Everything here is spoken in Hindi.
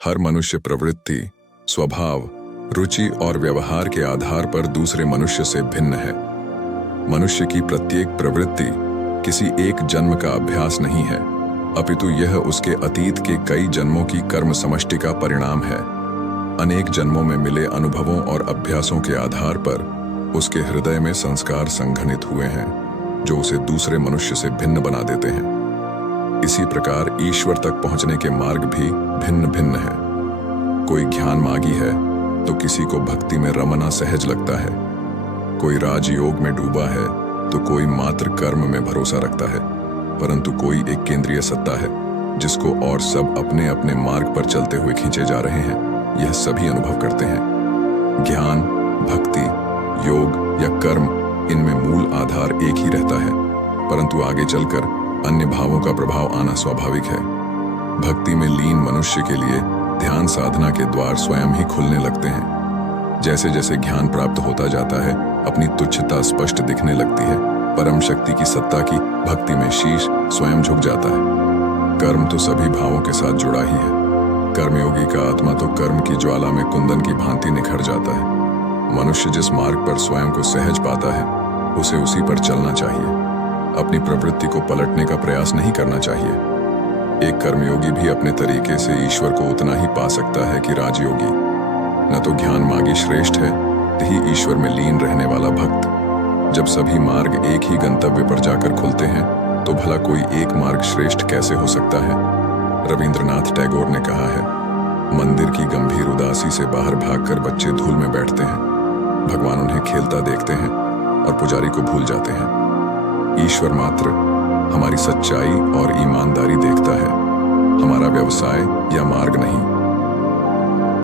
हर मनुष्य प्रवृत्ति, स्वभाव, रुचि और व्यवहार के आधार पर दूसरे मनुष्य से भिन्न है। मनुष्य की प्रत्येक प्रवृत्ति किसी एक जन्म का अभ्यास नहीं है, अपितु यह उसके अतीत के कई जन्मों की कर्म समष्टि का परिणाम है। अनेक जन्मों में मिले अनुभवों और अभ्यासों के आधार पर उसके हृदय में संस्कार संघनित हुए हैं, जो उसे दूसरे मनुष्य से भिन्न बना देते हैं। इसी प्रकार ईश्वर तक पहुंचने के मार्ग भी भिन्न भिन्न हैं। कोई ज्ञान मागी है तो किसी को भक्ति में रमना सहज लगता है, कोई राजयोग में डूबा है तो कोई मात्र कर्म में भरोसा रखता है, परंतु कोई एक केंद्रीय सत्ता है जिसको और सब अपने अपने मार्ग पर चलते हुए खींचे जा रहे हैं, यह सभी अनुभव करते हैं। ज्ञान, भक्ति, योग या कर्म, इनमें मूल आधार एक ही रहता है, परंतु आगे चलकर अन्य भावों का प्रभाव आना स्वाभाविक है। भक्ति में लीन मनुष्य के लिए ध्यान साधना के द्वार स्वयं ही खुलने लगते हैं। जैसे जैसे ज्ञान प्राप्त होता जाता है, अपनी तुच्छता स्पष्ट दिखने लगती है। परम शक्ति की सत्ता की भक्ति में शीश स्वयं झुक जाता है। कर्म तो सभी भावों के साथ जुड़ा ही है। कर्मयोगी का आत्मा तो कर्म की ज्वाला में कुंदन की भांति निखर जाता है। मनुष्य जिस मार्ग पर स्वयं को सहज पाता है, उसे उसी पर चलना चाहिए। अपनी प्रवृत्ति को पलटने का प्रयास नहीं करना चाहिए। एक कर्मयोगी भी अपने तरीके से ईश्वर को उतना ही पा सकता है कि राजयोगी। न तो ज्ञान मागी श्रेष्ठ है, न ही ईश्वर में लीन रहने वाला भक्त। जब सभी मार्ग एक ही गंतव्य पर जाकर खुलते हैं, तो भला कोई एक मार्ग श्रेष्ठ कैसे हो सकता है? रविंद्रनाथ टैगोर ने कहा है, मंदिर की गंभीर उदासी से बाहर भागकर बच्चे धूल में बैठते हैं। भगवान उन्हें खेलता देखते हैं और पुजारी को भूल जाते हैं। ईश्वर मात्र हमारी सच्चाई और ईमानदारी देखता है, हमारा व्यवसाय या मार्ग नहीं।